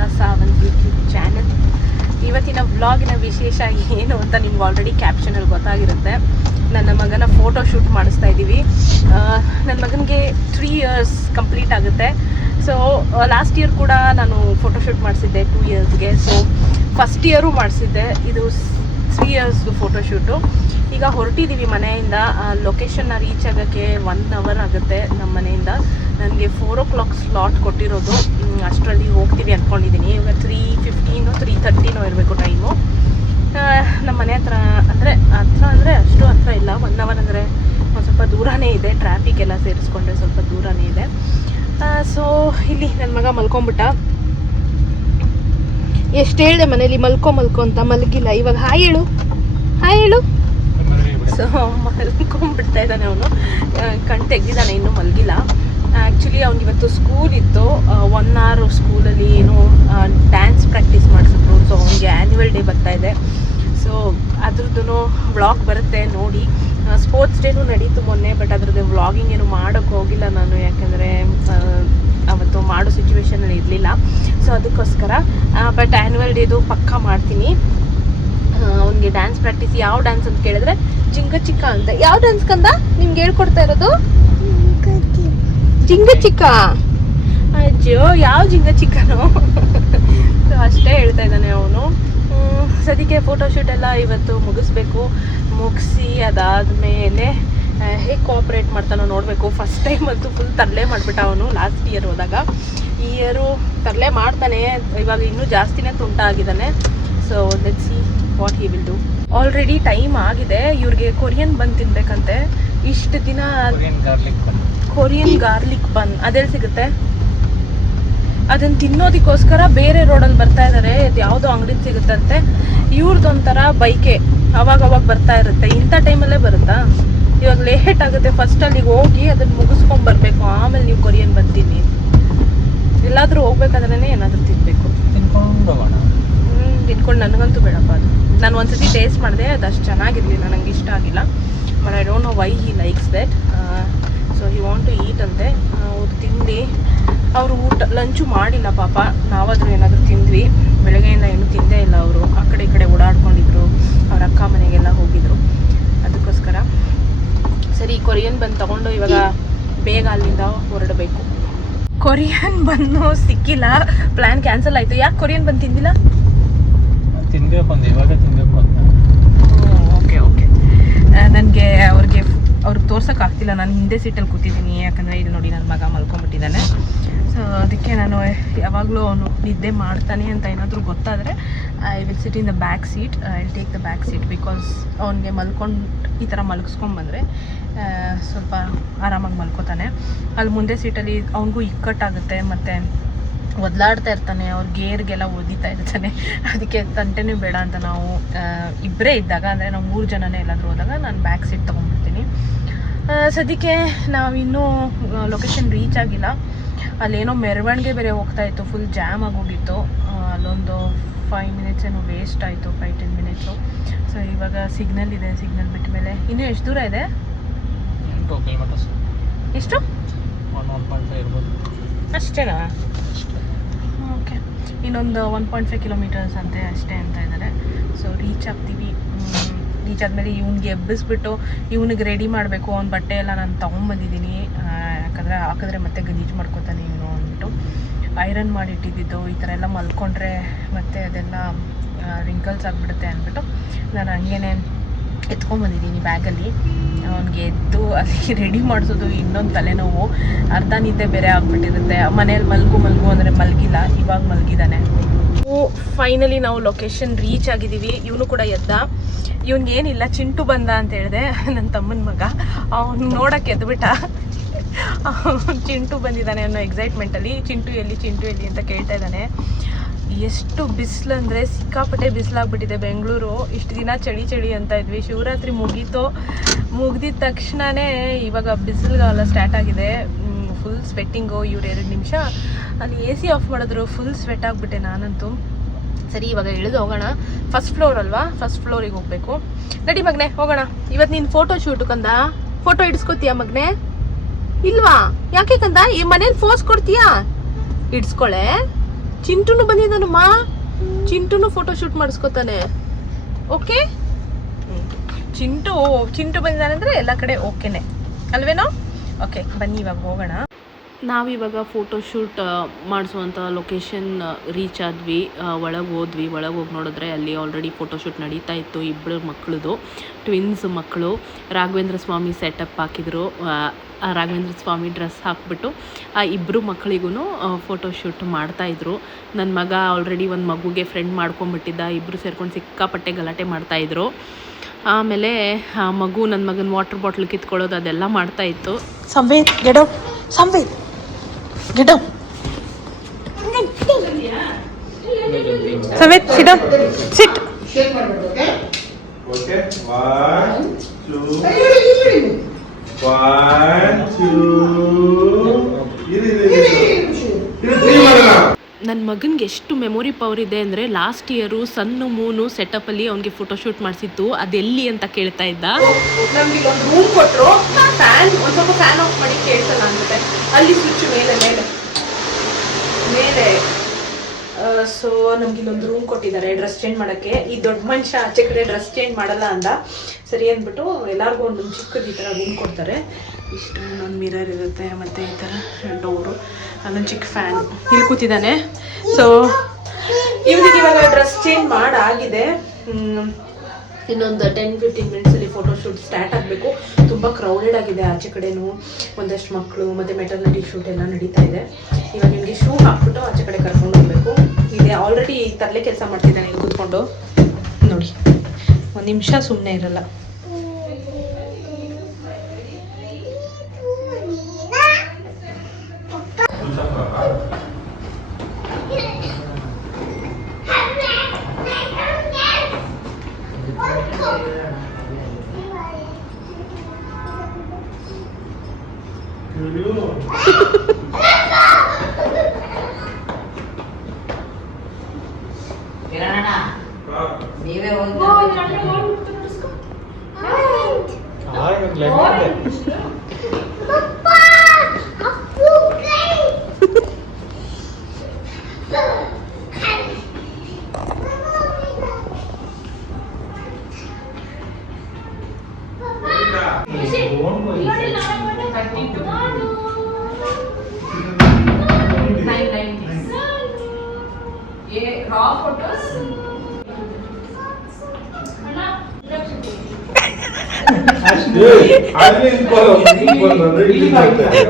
Shweta Sawant YouTube channel. ಇವತ್ತಿನ ವ್ಲಾಗಿನ ವಿಶೇಷ ಏನು ಅಂತ ನಿಮ್ಗೆ ಆಲ್ರೆಡಿ ಕ್ಯಾಪ್ಷನಲ್ಲಿ ಗೊತ್ತಾಗಿರುತ್ತೆ. ನನ್ನ ಮಗನ ಫೋಟೋ ಶೂಟ್ ಮಾಡಿಸ್ತಾ ಇದ್ದೀವಿ. ನನ್ನ ಮಗನಿಗೆ 3 years ಕಂಪ್ಲೀಟ್ ಆಗುತ್ತೆ. ಸೊ ಲಾಸ್ಟ್ ಇಯರ್ ಕೂಡ ನಾನು ಫೋಟೋ ಶೂಟ್ ಮಾಡಿಸಿದ್ದೆ 2 yearsಗೆ. ಸೊ ಫಸ್ಟ್ ಇಯರು ಮಾಡಿಸಿದ್ದೆ. ಇದು 3 years ಫೋಟೋ ಶೂಟು. ಈಗ ಹೊರಟಿದ್ದೀವಿ ಮನೆಯಿಂದ. ಲೊಕೇಶನ್ನ ರೀಚ್ ಆಗೋಕ್ಕೆ 1 hour ಆಗುತ್ತೆ ನಮ್ಮ ಮನೆಯಿಂದ. ನನಗೆ 4 o'clock ಸ್ಲಾಟ್ ಕೊಟ್ಟಿರೋದು. ಅಷ್ಟರಲ್ಲಿ ಹೋಗ್ತೀವಿ ಅಂದ್ಕೊಂಡಿದ್ದೀನಿ. ಇವಾಗ 3:15 3:30 ಇರಬೇಕು ಟೈಮು. ನಮ್ಮ ಮನೆ ಹತ್ರ ಅಂದರೆ ಅಷ್ಟು ಹತ್ರ ಇಲ್ಲ. 1 hour ಅಂದರೆ ಒಂದು ಸ್ವಲ್ಪ ದೂರನೇ ಇದೆ. ಟ್ರಾಫಿಕ್ ಎಲ್ಲ ಸೇರಿಸ್ಕೊಂಡ್ರೆ ಸ್ವಲ್ಪ ದೂರನೇ ಇದೆ. ಸೊ ಇಲ್ಲಿ ನನ್ನ ಮಗ ಮಲ್ಕೊಂಬಿಟ್ಟ. ಎಷ್ಟು ಹೇಳಿದೆ ಮನೇಲಿ ಮಲ್ಕೊ ಅಂತ, ಮಲಗಿಲ್ಲ. ಇವಾಗ ಹಾಯ್ ಹೇಳು. ಸೊ ಮಲ್ಕೊಂಡ್ಬಿಡ್ತಾ ಇದ್ದಾನೆ ಅವನು. ಕಣ್ ತೆಗ್ದಿದ್ದಾನೆ, ಇನ್ನೂ ಮಲಗಿಲ್ಲ. ಆ್ಯಕ್ಚುಲಿ ಅವ್ನಿವತ್ತು ಸ್ಕೂಲ್ ಇತ್ತು. 1 hour ಸ್ಕೂಲಲ್ಲಿ ಏನೋ ಡ್ಯಾನ್ಸ್ ಪ್ರಾಕ್ಟೀಸ್ ಮಾಡಿಸಿದ್ರು. ಸೊ ಅವ್ನಿಗೆ ಆ್ಯನ್ಯುವಲ್ ಡೇ ಬರ್ತಾ ಇದೆ. ಸೊ ಅದ್ರದ್ದು ವ್ಲಾಗ್ ಬರುತ್ತೆ ನೋಡಿ. ಸ್ಪೋರ್ಟ್ಸ್ ಡೇನೂ ನಡೀತು ಮೊನ್ನೆ, ಬಟ್ ಅದ್ರದ್ದು ವ್ಲಾಗಿಂಗ್ ಏನು ಮಾಡೋಕ್ಕೆ ಹೋಗಿಲ್ಲ ನಾನು, ಯಾಕೆಂದರೆ ಅವತ್ತು ಮಾಡೋ ಸಿಚುವೇಶನಲ್ಲಿ ಇರಲಿಲ್ಲ. ಸೊ ಅದಕ್ಕೋಸ್ಕರ ಬಟ್ ಆ್ಯನ್ಯುವಲ್ ಡೇದು ಪಕ್ಕಾ ಮಾಡ್ತೀನಿ. ಅವ್ನಿಗೆ ಡ್ಯಾನ್ಸ್ ಪ್ರಾಕ್ಟೀಸ್. ಯಾವ ಡ್ಯಾನ್ಸ್ ಅಂತ ಕೇಳಿದ್ರೆ ಜಿಂಗ ಚಿಕ್ಕ ಅಂತ. ಯಾವ ಡ್ಯಾನ್ಸ್ ಕಂದ ನಿಮ್ಗೆ ಹೇಳ್ಕೊಡ್ತಾ ಇರೋದು? ಜಿಂಗ ಚಿಕ್ಕ. ಅಜ್ಜೋ, ಯಾವ ಜಿಂಗ ಚಿಕ್ಕನೋ? ಸೊ ಅಷ್ಟೇ ಹೇಳ್ತಾ ಇದ್ದಾನೆ ಅವನು. ಸದ್ಯಕ್ಕೆ ಫೋಟೋಶೂಟ್ ಎಲ್ಲ ಇವತ್ತು ಮುಗಿಸಿ ಅದಾದಮೇಲೆ ಹೇಗೆ ಕೋಆಪ್ರೇಟ್ ಮಾಡ್ತಾನೋ ನೋಡಬೇಕು. ಫಸ್ಟ್ ಟೈಮ್ ಅಂತೂ ಫುಲ್ ತರಲೆ ಮಾಡಿಬಿಟ್ಟ ಅವನು. ಲಾಸ್ಟ್ ಇಯರ್ ಹೋದಾಗ. ಈ ಇಯರು ತರಲೆ ಮಾಡ್ತಾನೆ. ಇವಾಗ ಇನ್ನೂ ಜಾಸ್ತಿನೇ ತುಂಟ ಆಗಿದ್ದಾನೆ. So let's see what he will do. Already time ಆಗಿದೆ. ಇವ್ರಿಗೆ ಕೊರಿಯನ್ ಬನ್ ತಿನ್ಬೇಕಂತೆ. ಇಷ್ಟು ದಿನ ಕೊರಿಯನ್ ಗಾರ್ಲಿಕ್ ಬನ್ ಅದೆಲ್ಲಿ ಸಿಗುತ್ತೆ? ಅದನ್ನು ತಿನ್ನೋದಕ್ಕೋಸ್ಕರ ಬೇರೆ ರೋಡಲ್ಲಿ ಬರ್ತಾ ಇದ್ದಾರೆ. ಅದು ಯಾವುದೋ ಅಂಗಡಿಲಿ ಸಿಗುತ್ತಂತೆ. ಇವ್ರದ್ದೊಂಥರ ಬೈಕೆ ಅವಾಗ ಬರ್ತಾ ಇರುತ್ತೆ. ಇಂಥ ಟೈಮಲ್ಲೇ ಬರುತ್ತಾ? ಇವಾಗ ಲೇಟ್ ಆಗುತ್ತೆ. ಫಸ್ಟ್ ಅಲ್ಲಿಗೆ ಹೋಗಿ ಅದನ್ನು ಮುಗಿಸ್ಕೊಂಡು ಬರಬೇಕು. ಆಮೇಲೆ ನೀವು ಕೊರಿಯನ್ ಬರ್ತೀನಿ. ಎಲ್ಲಾದರೂ ಹೋಗ್ಬೇಕಾದ್ರೆ ಏನಾದರೂ ತಿನ್ನಬೇಕು. ತಿನ್ಕೊಂಡು ನನಗಂತೂ ಬೇಡಪ್ಪ ಅದು. ನಾನು ಒಂದ್ಸತಿ ಟೇಸ್ಟ್ ಮಾಡಿದೆ, ಅದು ಅಷ್ಟು ಚೆನ್ನಾಗಿರಲಿಲ್ಲ, ನನಗೆ ಇಷ್ಟ ಆಗಿಲ್ಲ. But I don't know why he likes that. So he want to eat ಅಂತೆ. ಅವ್ರು ತಿಂದು ಅವರು ಲಂಚು ಮಾಡಿಲ್ಲ ಪಾಪ. ನಾವಾದರೂ ಏನಾದರೂ ತಿಂದ್ವಿ. ಬೆಳಗ್ಗೆಯಿಂದ ಏನೂ ತಿಂದೇ ಇಲ್ಲ ಅವರು. ಆ ಕಡೆ ಈ ಕಡೆ ಓಡಾಡ್ಕೊಂಡಿದ್ರು. ಅವ್ರ ಅಕ್ಕ ಮನೆಗೆಲ್ಲ ಹೋಗಿದ್ರು. ಅದಕ್ಕೋಸ್ಕರ ಸರಿ ಕೊರಿಯನ್ ಬಂದು ತೊಗೊಂಡು ಇವಾಗ ಬೇಗ ಅಲ್ಲಿಂದ ಹೊರಡಬೇಕು. ಕೊರಿಯನ್ ಬಂದು ಸಿಕ್ಕಿಲ್ಲ. ಪ್ಲ್ಯಾನ್ ಕ್ಯಾನ್ಸಲ್ ಆಯಿತು. ಯಾಕೆ ಕೊರಿಯನ್ ಬಂದು ತಿಂದಿಲ್ಲ? ತಿನ್ಬೇಕು ಅಂತ ಇವಾಗ ತಿನ್ಬೇಕು ಅಂತ. ಓಕೆ ನನಗೆ ಅವ್ರಿಗೆ ತೋರ್ಸೋಕ್ಕಾಗ್ತಿಲ್ಲ. ನಾನು ಹಿಂದೆ ಸೀಟಲ್ಲಿ ಕೂತಿದ್ದೀನಿ. ಯಾಕಂದರೆ ಇಲ್ಲಿ ನೋಡಿ ನನ್ನ ಮಗ ಮಲ್ಕೊಂಡ್ಬಿಟ್ಟಿದ್ದಾನೆ. ಸೊ ಅದಕ್ಕೆ ನಾನು ಯಾವಾಗಲೂ ಅವನು ನಿದ್ದೆ ಮಾಡ್ತಾನೆ ಅಂತ ಏನಾದರೂ ಗೊತ್ತಾದರೆ I will sit in the back seat. I will take the back seat. Because ಅವನಿಗೆ ಈ ಥರ ಮಲಗಿಸ್ಕೊಂಡ್ಬಂದರೆ ಸ್ವಲ್ಪ ಆರಾಮಾಗಿ ಮಲ್ಕೋತಾನೆ. ಅಲ್ಲಿ ಮುಂದೆ ಸೀಟಲ್ಲಿ ಅವನಿಗೂ ಇಕ್ಕಟ್ಟಾಗುತ್ತೆ. ಮತ್ತು ಒದ್ಲಾಡ್ತಾ ಇರ್ತಾನೆ. ಅವ್ರ ಗೇರ್ಗೆಲ್ಲ ಒದಿತಾ ಇರ್ತಾನೆ. ಅದಕ್ಕೆ ತಂಟೆನೂ ಬೇಡ ಅಂತ ನಾವು ಇಬ್ಬರೇ ಇದ್ದಾಗ, ಅಂದರೆ ನಾವು 3 ಜನನೇ ಎಲ್ಲಾದರೂ ಹೋದಾಗ ನಾನು ಬ್ಯಾಕ್ ಸೀಟ್ ತೊಗೊಂಡ್ಬಿಡ್ತೀನಿ. ಸದ್ಯಕ್ಕೆ ನಾವಿನ್ನೂ ಲೊಕೇಶನ್ ರೀಚ್ ಆಗಿಲ್ಲ. ಅಲ್ಲೇನೋ ಮೆರವಣಿಗೆ ಬೇರೆ ಹೋಗ್ತಾಯಿತ್ತು. ಫುಲ್ ಜಾಮ್ ಆಗೋಗಿತ್ತು. ಅಲ್ಲೊಂದು 5 minutes ಏನೋ ವೇಸ್ಟ್ ಆಯಿತು, 5-10 minutes. ಸೊ ಇವಾಗ ಸಿಗ್ನಲ್ ಇದೆ. ಸಿಗ್ನಲ್ ಬಿಟ್ಟ ಮೇಲೆ ಇನ್ನೂ ಎಷ್ಟು ದೂರ ಇದೆ? 2 kilometers. ಎಷ್ಟು? 1.5 ಇರ್ಬೋದು. ಅಷ್ಟೇನಾ? ಓಕೆ, ಇನ್ನೊಂದು 1.5 kilometers ಅಂತೆ ಅಷ್ಟೇ ಅಂತ ಇದ್ದಾರೆ. ಸೊ ರೀಚ್ ಆಗ್ತೀವಿ. ರೀಚ್ ಆದಮೇಲೆ ಇವ್ನಿಗೆ ಎಬ್ಬಿಸ್ಬಿಟ್ಟು ಇವ್ನಿಗೆ ರೆಡಿ ಮಾಡಬೇಕು. ಅವ್ನ ಬಟ್ಟೆ ಎಲ್ಲ ನಾನು ತೊಗೊಂಬಂದಿದ್ದೀನಿ. ಯಾಕಂದರೆ ಹಾಕಿದ್ರೆ ಮತ್ತೆ ಗಲೀಜು ಮಾಡ್ಕೊತಾನೆ ಇವನು ಅಂದ್ಬಿಟ್ಟು ಐರನ್ ಮಾಡಿಟ್ಟಿದ್ದು. ಈ ಥರ ಎಲ್ಲ ಮಲ್ಕೊಂಡ್ರೆ ಮತ್ತೆ ಅದೆಲ್ಲ ರಿಂಕಲ್ಸ್ ಆಗಿಬಿಡುತ್ತೆ ಅಂದ್ಬಿಟ್ಟು ನಾನು ಹಂಗೇ ಎತ್ಕೊಂಡ್ಬಂದಿದ್ದೀನಿ ಬ್ಯಾಗಲ್ಲಿ. ಅವ್ನಿಗೆ ಎದ್ದು ಅಲ್ಲಿ ರೆಡಿ ಮಾಡಿಸೋದು ಇನ್ನೊಂದು ತಲೆನೋವು. ಅರ್ಧ ನಿದ್ದೆ ಬೇರೆ ಆಗಿಬಿಟ್ಟಿರುತ್ತೆ. ಮನೇಲಿ ಮಲ್ಗು ಅಂದರೆ ಮಲಗಿಲ್ಲ. ಇವಾಗ ಮಲಗಿದ್ದಾನೆ. ಫೈನಲಿ ನಾವು ಲೊಕೇಶನ್ ರೀಚ್ ಆಗಿದ್ದೀವಿ. ಇವನು ಕೂಡ ಎದ್ದ. ಇವನಿಗೇನಿಲ್ಲ, ಚಿಂಟು ಬಂದ ಅಂತ ಹೇಳಿದೆ, ನನ್ನ ತಮ್ಮನ ಮಗ. ಅವ್ನು ನೋಡೋಕ್ಕೆ ಎದ್ಬಿಟ್ಟ. ಚಿಂಟು ಬಂದಿದ್ದಾನೆ ಅನ್ನೋ ಎಕ್ಸೈಟ್ಮೆಂಟಲ್ಲಿ. ಚಿಂಟು ಎಲ್ಲಿ ಅಂತ ಕೇಳ್ತಾ ಇದ್ದಾನೆ. ಎಷ್ಟು ಬಿಸಿಲು ಅಂದರೆ ಸಿಕ್ಕಾಪಟ್ಟೆ ಬಿಸಿಲಾಗ್ಬಿಟ್ಟಿದೆ ಬೆಂಗಳೂರು. ಇಷ್ಟು ದಿನ ಚಳಿ ಅಂತ ಇದ್ವಿ. ಶಿವರಾತ್ರಿ ಮುಗಿದಿದ ತಕ್ಷಣವೇ ಇವಾಗ ಬಿಸಿಲುಗಾಲ ಸ್ಟಾರ್ಟ್ ಆಗಿದೆ. ಫುಲ್ ಸ್ವೆಟ್ಟಿಂಗು. ಇವ್ರು 2 ನಿಮಿಷ ಅಲ್ಲಿ AC ಆಫ್ ಮಾಡಿದ್ರು. ಫುಲ್ ಸ್ವೆಟ್ ಆಗಿಬಿಟ್ಟೆ ನಾನಂತೂ. ಸರಿ ಇವಾಗ ಇಳಿದು ಹೋಗೋಣ. ಫಸ್ಟ್ ಫ್ಲೋರ್ ಅಲ್ವಾ, ಫಸ್ಟ್ ಫ್ಲೋರಿಗೆ ಹೋಗಬೇಕು. ನಡಿ ಮಗನೆ ಹೋಗೋಣ. ಇವತ್ತು ನೀನು ಫೋಟೋ ಶೂಟು ಕಂದ. ಫೋಟೋ ಇಡಿಸ್ಕೋತೀಯ ಮಗನೆ? ಇಲ್ವಾ? ಯಾಕೆ ಕಂದ? ಈ ಮನೇಲಿ ಫೋಸ್ ಕೊಡ್ತೀಯಾ? ಇಡ್ಸ್ಕೊಳೆ. ಚಿಂಟುನು ಬಂದಿದ್ದಾನಮ್ಮ. ಚಿಂಟುನು ಫೋಟೋ ಶೂಟ್ ಮಾಡಿಸ್ಕೊತಾನೆ. ಓಕೆ, ಚಿಂಟು ಬಂದಿದ್ದಾನಂದ್ರೆ ಎಲ್ಲ ಕಡೆ ಓಕೆನೆ ಅಲ್ವೇನೋ? ಓಕೆ, ಬನ್ನಿ ಇವಾಗ ಹೋಗೋಣ. ನಾವಿವಾಗ ಫೋಟೋಶೂಟ್ ಮಾಡಿಸುವಂಥ ಲೊಕೇಶನ್ ರೀಚ್ ಆದ್ವಿ. ಒಳಗೆ ಹೋದ್ವಿ. ಒಳಗೆ ಹೋಗಿ ನೋಡಿದ್ರೆ ಅಲ್ಲಿ ಆಲ್ರೆಡಿ ಫೋಟೋಶೂಟ್ ನಡೀತಾ ಇತ್ತು. ಇಬ್ಬರು ಮಕ್ಕಳದು, ಟ್ವಿನ್ಸ್ ಮಕ್ಕಳು. ರಾಘವೇಂದ್ರ ಸ್ವಾಮಿ ಸೆಟಪ್ ಹಾಕಿದ್ರು. ರಾಘವೇಂದ್ರ ಸ್ವಾಮಿ ಡ್ರೆಸ್ ಹಾಕ್ಬಿಟ್ಟು ಆ ಇಬ್ಬರು ಮಕ್ಕಳಿಗೂ ಫೋಟೋಶೂಟ್ ಮಾಡ್ತಾಯಿದ್ರು. ನನ್ನ ಮಗ ಆಲ್ರೆಡಿ ಒಂದು ಮಗುಗೆ ಫ್ರೆಂಡ್ ಮಾಡ್ಕೊಂಡ್ಬಿಟ್ಟಿದ್ದ. ಇಬ್ಬರು ಸೇರ್ಕೊಂಡು ಸಿಕ್ಕಾಪಟ್ಟೆ ಗಲಾಟೆ ಮಾಡ್ತಾಯಿದ್ರು. ಆಮೇಲೆ ಆ ಮಗು ನನ್ನ ಮಗನ ವಾಟರ್ ಬಾಟ್ಲ್ ಕಿತ್ಕೊಳ್ಳೋದು ಅದೆಲ್ಲ ಮಾಡ್ತಾಯಿತ್ತು. Samved get out, Samved get out. Samved sit down, sit. Okay, 1 2 ನನ್ನ ಮಗನಿಗೆ ಎಷ್ಟು ಮೆಮೊರಿ ಪವರ್ ಇದೆ ಅಂದರೆ ಲಾಸ್ಟ್ ಇಯರು ಸಣ್ಣ ಮೂನು ಸೆಟಪಲ್ಲಿ ಅವನಿಗೆ ಫೋಟೋಶೂಟ್ ಮಾಡಿಸಿತ್ತು. ಅದೆಲ್ಲಿ ಅಂತ ಕೇಳ್ತಾ ಇದ್ದ. ನಮಗೆ ಒಂದು ರೂಮ್ ಕೊಟ್ಟರು. ಫ್ಯಾನ್ ಒಂದು ಸ್ವಲ್ಪ ಫ್ಯಾನ್ ಆಫ್ ಮಾಡಿ ಕೇಳ್ಸಲ್ಲ ಅನ್ಸುತ್ತೆ. ಅಲ್ಲಿ ಸ್ವಿಚ್ ಮೇಲೆ ಸೊ ನಮ್ಗೆ ಇಲ್ಲೊಂದು ರೂಮ್ ಕೊಟ್ಟಿದ್ದಾರೆ ಡ್ರೆಸ್ ಚೇಂಜ್ ಮಾಡೋಕ್ಕೆ. ಈ ದೊಡ್ಡ ಮನುಷ್ಯ ಆಚೆ ಕಡೆ ಡ್ರೆಸ್ ಚೇಂಜ್ ಮಾಡಲ್ಲ ಅಂದ. ಸರಿ ಅಂದ್ಬಿಟ್ಟು ಎಲ್ಲರಿಗೂ ಒಂದೊಂದು ಚಿಕ್ಕದು ಈ ಥರ ರೂಮ್ ಕೊಡ್ತಾರೆ. ಇಷ್ಟು ಒಂದು ಮಿರರ್ ಇರುತ್ತೆ ಮತ್ತು ಈ ಥರ ಡೋರು, ಅಲ್ಲೊಂದು ಚಿಕ್ಕ ಫ್ಯಾನ್. ಇಲ್ಲಿ ಕೂತಿದ್ದಾನೆ. ಸೊ ಇವನಿಗೆ ಇವಾಗ ಡ್ರೆಸ್ ಚೇಂಜ್ ಮಾಡಾಗಿದೆ. ಇನ್ನೊಂದು 10-15 ಮಿನಿಟ್ಸಲ್ಲಿ ಫೋಟೋಶೂಟ್ ಸ್ಟಾರ್ಟ್ ಆಗಬೇಕು. ತುಂಬ ಕ್ರೌಡೆಡ್ ಆಗಿದೆ ಆಚೆ ಕಡೆನೂ. ಒಂದಷ್ಟು ಮಕ್ಕಳು ಮತ್ತು ಮೆಟರ್ನಿಟಿ ಶೂಟ್ ಎಲ್ಲ ನಡೀತಾ ಇದೆ. ಇವಾಗ ನಿಮಗೆ ಶೂ ಹಾಕ್ಬಿಟ್ಟು ಆಚೆ ಕಡೆ ಕರ್ಕೊಂಡು ಹೋಗಬೇಕು. ಇದೆ ಆಲ್ರೆಡಿ ತರಲೆ ಕೆಲಸ ಮಾಡ್ತಿದ್ದಾನೆ ಇಲ್ಲಿ ಕೂತ್ಕೊಂಡು. ನೋಡಿ, ಒಂದು ನಿಮಿಷ ಸುಮ್ಮನೆ ಇರಲ್ಲ. ನೀವೇ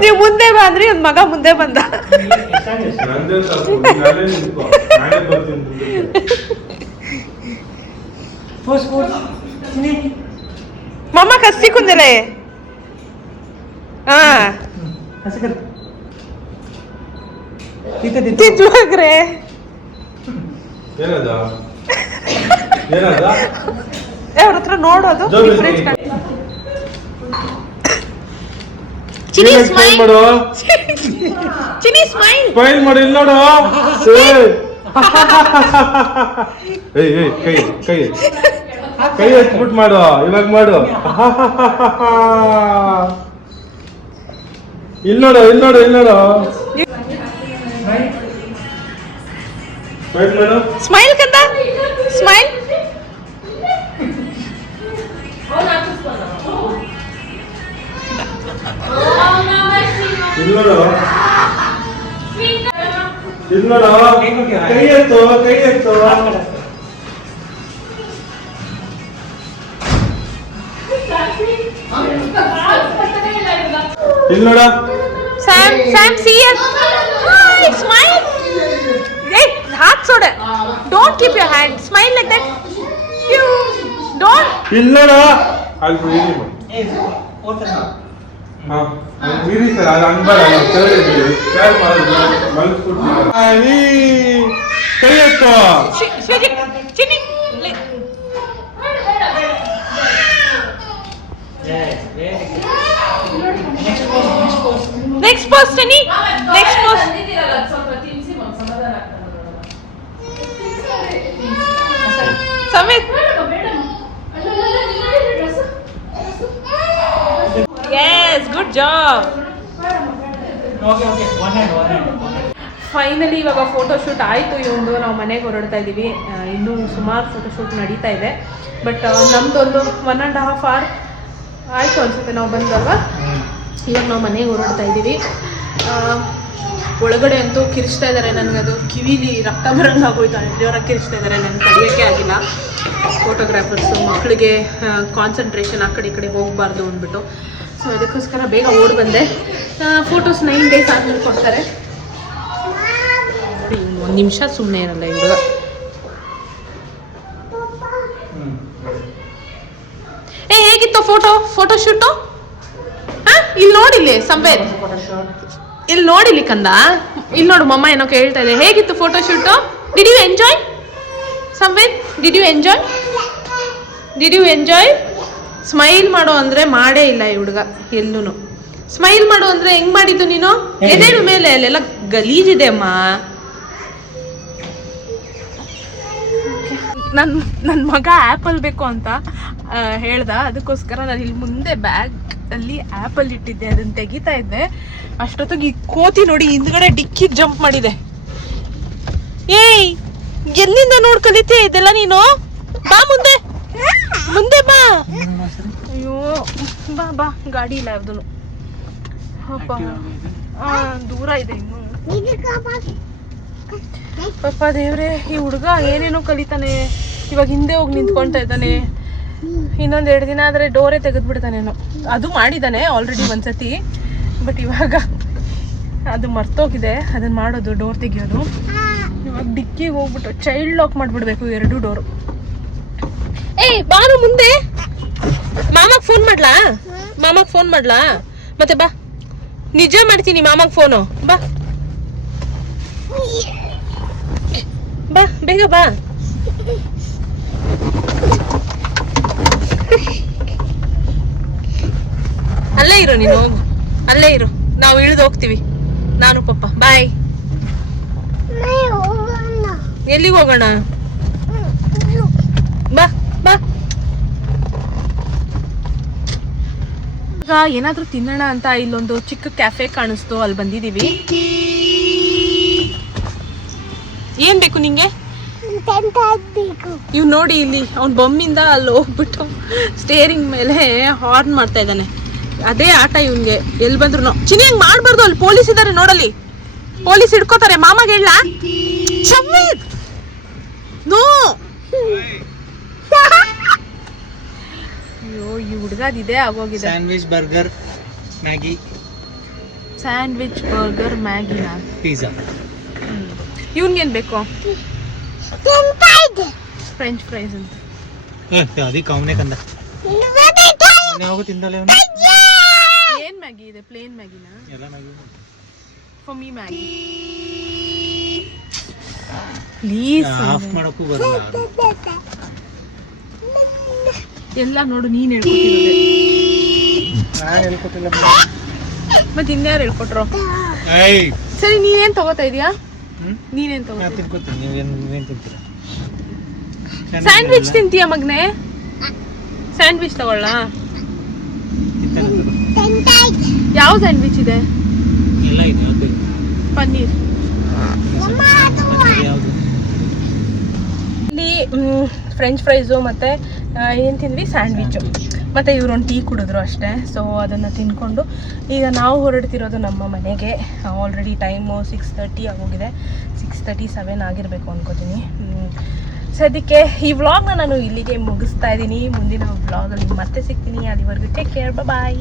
ನೀವು ಮುಂದೆ ಬಂದ್ರಿ, ಒಂದು ಮಗ ಮುಂದೆ ಬಂದ. ಮಮ್ಮ ಕಸ್ತಿ ಕುಂದಲೇ. ತಿದ್ವಾಗ್ರೆ ಅವ್ರ ಹತ್ರ ನೋಡೋದು ಡಿಫ್ರೆನ್ಸ್. ಚಿನಿ ಸ್ಮೈಲ್ ಮಾಡು, ಚಿನಿ ಸ್ಮೈಲ್ ಸ್ಮೈಲ್ ಮಾಡು. ಇಲ್ಲಿ ನೋಡು. ಏಯ್ ಏಯ್ ಕೈ ಕೈ ಕೈ ಹಚ್ಬಿಟ್ಟು ಮಾಡು. ಇವಾಗ ಮಾಡು. ಇಲ್ಲಿ ನೋಡು, ಇಲ್ಲಿ ನೋಡು, ಇಲ್ಲಿ ನೋಡು. ಸ್ಮೈಲ್ ಮಾಡು. ಸ್ಮೈಲ್ ಕಂದ, ಸ್ಮೈಲ್. ಇಲ್ಲಿ ನೋಡು, ಇಲ್ಲಿ ನೋಡು. ಕೈ ಎತ್ತು, ಕೈ ಎತ್ತು. ಇಲ್ಲಿ ನೋಡ. Sam, Sam see yes. Smile. ಏ ಹಾತ್ ಸೋಡ. Don't keep your hand. Smile like that. You don't. ಇಲ್ಲಿ ನೋಡ. ಅಲ್ಲಿ ಇಲ್ಲಿ ಮಾಡು. ಹಾ, ಮೀರಿ ಸರ್. ಅದು ಅನ್ಬಾರ. ಕೇರ್ ಮಾಡೋದು ಮಲ್ಸ್ಬಿಟ್ಟು. ಕೈ ಎತ್ತು. Chini next post Chini. Next post. ಸಮೇತ್. Yes, good job. Okay, one hand. Finally ಇವಾಗ ಫೋಟೋಶೂಟ್ ಆಯಿತು ಇವೊಂದು. ನಾವು ಮನೆಗೆ ಹೊರಡ್ತಾ ಇದ್ದೀವಿ. ಇನ್ನೂ ಸುಮಾರು ಫೋಟೋಶೂಟ್ ನಡೀತಾ ಇದೆ. ಬಟ್ ನಮ್ಮದೊಂದು 1.5 hour ಆಯಿತು ಅನಿಸುತ್ತೆ ನಾವು ಬಂದಲ್ವ. ಇವಾಗ ನಾವು ಮನೆಗೆ ಹೊರಡ್ತಾ ಇದ್ದೀವಿ. ಒಳಗಡೆ ಅಂತೂ ಕಿರಿಸ್ತಾ ಇದ್ದಾರೆ. ನನಗದು ಕಿವಿಲಿ ರಕ್ತ ಬರಂಗೆ ಆಗೋಯ್ತು. ದೇವರಾಗಿ ಕಿರಿಸ್ತಾ ಇದ್ದಾರೆ. ನನಗೆ ತಡೆಯೋಕ್ಕೆ ಆಗಿಲ್ಲ. ಫೋಟೋಗ್ರಾಫರ್ಸು ಮಕ್ಕಳಿಗೆ ಕಾನ್ಸಂಟ್ರೇಷನ್ ಆ ಕಡೆ ಈ ಕಡೆ ಹೋಗಬಾರ್ದು ಅಂದ್ಬಿಟ್ಟು. ಸೊ ಅದಕ್ಕೋಸ್ಕರ ಬೇಗ ಓಡಿ ಬಂದೆ. ಫೋಟೋಸ್ 9 days ಆದಮೇಲೆ ಕೊಡ್ತಾರೆ. ನೋಡಿ, 1 ನಿಮಿಷ ಸುಮ್ಮನೆ ಇರಲ್ಲ ಇವಾಗ. ಹೇಗಿತ್ತು ಫೋಟೋಶೂಟು? ಇಲ್ಲಿ ನೋಡಿಲ್ಲಿ ಸಂವೇದ್, ಇಲ್ಲಿ ನೋಡಿಲ್ಲಿ ಕಂದ, ಇಲ್ಲಿ ನೋಡು ಮಮ್ಮ ಏನೋ ಕೇಳ್ತಾ ಇದೆ. ಹೇಗಿತ್ತು photo shoot? Did you enjoy Samved? Did you enjoy? Smile ಮಾಡು ಅಂದರೆ ಮಾಡೇ ಇಲ್ಲ ಈ ಹುಡುಗ ಎಲ್ಲೂ. ಸ್ಮೈಲ್ ಮಾಡು ಅಂದರೆ ಹೆಂಗ್ ಮಾಡಿದ್ದು ನೀನು? ಎದೇನು ಮೇಲೆ ಅಲ್ಲೆಲ್ಲ ಗಲೀಜಿದೆ ಅಮ್ಮ. ನನ್ನ ಮಗ ಆ್ಯಪಲ್ ಬೇಕು ಅಂತ ಹೇಳ್ದ. ಅದಕ್ಕೋಸ್ಕರ ನಾನು ಇಲ್ಲಿ ಮುಂದೆ ಬ್ಯಾಗ್ ಅಲ್ಲಿ ಆ್ಯಪಲ್ ಇಟ್ಟಿದ್ದೆ, ಅದನ್ನ ತೆಗಿತಾ ಇದ್ದೆ. ಅಷ್ಟೊತ್ತಿಗೆ ಈ ಕೋತಿ ನೋಡಿ ಹಿಂದ್ಗಡೆ ಡಿಕ್ಕಿಗೆ ಜಂಪ್ ಮಾಡಿದೆ. ಏಯ್, ಎಲ್ಲಿಂದ ನೋಡ್ ಕಲಿತೀಯ ಇದೆಲ್ಲ ನೀನು? ಬಾ ಮುಂದೆ ಬಾ. ಅಯ್ಯೋ ಬಾ ಬಾ, ಗಾಡಿ ಇಲ್ಲ ಯಾವ್ದು. ದೂರ ಇದೆ ಇನ್ನು. ಪಾಪ ದೇವ್ರೆ, ಈ ಹುಡುಗ ಏನೇನೋ ಕಲಿತಾನೆ. ಇವಾಗ ಹಿಂದೆ ಹೋಗಿ ನಿಂತ್ಕೊಳ್ತಾ ಇದ್ದಾನೆ. ಇನ್ನೊಂದು 2 ದಿನ ಆದರೆ ಡೋರೇ ತೆಗೆದ್ಬಿಡ್ತಾನೇನೋ. ಅದು ಮಾಡಿದ್ದಾನೆ ಆಲ್ರೆಡಿ ಒಂದ್ಸತಿ. ಬಟ್ ಇವಾಗ ಅದು ಮರ್ತೋಗಿದೆ ಅದನ್ನ ಮಾಡೋದು, ಡೋರ್ ತೆಗಿಯೋದು. ಇವಾಗ ಡಿಕ್ಕಿಗೆ ಹೋಗ್ಬಿಟ್ಟು ಚೈಲ್ಡ್ ಲಾಕ್ ಮಾಡಿಬಿಡ್ಬೇಕು 2 ಡೋರು. ಏಯ್ ಬಾನು ಮುಂದೆ. ಮಾಮಾಗೆ ಫೋನ್ ಮಾಡ್ಲಾ? ಮತ್ತೆ ಬಾ, ನಿಜ ಮಾಡ್ತೀನಿ ಮಾಮಾಗೆ ಫೋನು. ಬಾ ಬಾ, ಬೇಗ ಬಾ. ಅಲ್ಲೇ ಇರು ನೀನು, ಅಲ್ಲೇ ಇರು. ನಾವು ಇಳಿದು ಹೋಗ್ತೀವಿ ನಾನು ಪಪ್ಪ. ಬಾಯ್. ಎಲ್ಲಿಗೆ ಹೋಗೋಣ? ಬಾ ಬಾ. ಈಗ ಏನಾದ್ರೂ ತಿನ್ನೋಣ ಅಂತ ಇಲ್ಲೊಂದು ಚಿಕ್ಕ ಕ್ಯಾಫೆ ಕಾಣಿಸ್ತು, ಅಲ್ಲಿ ಬಂದಿದೀವಿ. ಏನ್ ಬೇಕು ನಿಂಗೆ? ಇವ್ ನೋಡಿ ಇಲ್ಲಿ ಅವ್ನ ಬೊಮ್ಮಿಂದ ಅಲ್ಲಿ ಹೋಗ್ಬಿಟ್ಟು ಸ್ಟೇರಿಂಗ್ ಮೇಲೆ ಹಾರ್ನ್ ಮಾಡ್ತಾ ಇದ್ದಾನೆ. ಅದೇ ಆಟ ಇವನ್ಗೆ. ಎಲ್ಲಿ ಬಂದ್ರು ಚಿನಿ ಹಂಗ್ ಮಾಡ್ಬಾರ್ದು. ಅಲ್ಲಿ ಪೊಲೀಸ್ ಇದಾರೆ ನೋಡಲ್ಲಿ, ಪೊಲೀಸ್ ಹಿಡ್ಕೋತಾರೆ. ಮಾಮಾಗ ಹೇಳ ನೋ. ಅಯ್ಯೋ ಈ ಹುಡುಗದಿದೆ ಆಗೋಗಿದೆ. ಸ್ಯಾಂಡ್ವಿಚ್ ಬರ್ಗರ್ ಮ್ಯಾಗಿನಾ ಪಿಜ್ಜಾ. ಇವನ್ಗೇನ್ ಬೇಕು? ಫ್ರೆಂಚ್ ಫ್ರೈಸ್ ಅಂತ. ಅದಕ್ಕೆ ಅವನೇ ಕಂದ ಯಾವಾಗ ತಿಂದಲ್ಲ ಅವನು. ಏನ್ ಮ್ಯಾಗಿ ಇದೆ? ಪ್ಲೇನ್ ಮ್ಯಾಗಿನಾ? ಎಲ್ಲ Maggi for me Maggi please. Of ಮಾಡೋಕ್ಕೂ ಬರಲ್ಲ. ಎಲ್ಲ ನೋಡು ನೀನ್ ಹೇಳ್ಕೊತಿರೋದೆ. ನಾನು ಹೇಳ್ಕೊತಿಲ್ಲ. ಮತ್ತೆ ಇನ್ಯಾರು ಹೇಳ್ಕೊಟ್ರು? ಏಯ್ ಸರಿ, ನೀನೇನ್ ತಗೋತಾ ಇದೀಯಾ? ನೀನೇನ್ ತಗೋ? ನಾನು ತಿನ್ಕೋತೀನಿ. ನೀವೇನು ತಿಂತೀರಾ? ಸ್ಯಾಂಡ್ವಿಚ್ ತಿಂತೀಯ ಮಗ್ನೆ? ಸ್ಯಾಂಡ್ವಿಚ್ ತಗೊಳ್ಳ? ಯಾವ ಸ್ಯಾಂಡ್ವಿಚ್ ಇದೆ? ಎಲ್ಲ ಇದೆ. ಯಾವುದು? ಪನ್ನೀರ್. ಯಾವುದು? ಇಲ್ಲಿ ಫ್ರೆಂಚ್ ಫ್ರೈಸು ಮತ್ತು ಏನು ತಿಂದ್ವಿ? ಸ್ಯಾಂಡ್ವಿಚ್ಚು. ಮತ್ತು ಇವ್ರೊಂದು ಟೀ ಕುಡಿದ್ರು ಅಷ್ಟೇ. ಸೊ ಅದನ್ನು ತಿನ್ಕೊಂಡು ಈಗ ನಾವು ಹೊರಡ್ತಿರೋದು ನಮ್ಮ ಮನೆಗೆ. ಆಲ್ರೆಡಿ ಟೈಮು 6:30 ಆಗೋಗಿದೆ. 6:37 ಆಗಿರಬೇಕು ಅನ್ಕೋತೀನಿ. ಸದ್ಯಕ್ಕೆ ಈ ವ್ಲಾಗ್ನ ನಾನು ಇಲ್ಲಿಗೆ ಮುಗಿಸ್ತಾ ಇದ್ದೀನಿ. ಮುಂದಿನ ವ್ಲಾಗಲ್ಲಿ ಮತ್ತೆ ಸಿಗ್ತೀನಿ. ಅಲ್ಲಿವರೆಗೂ ಟೇಕ್ ಕೇರ್, ಬಾಯ್.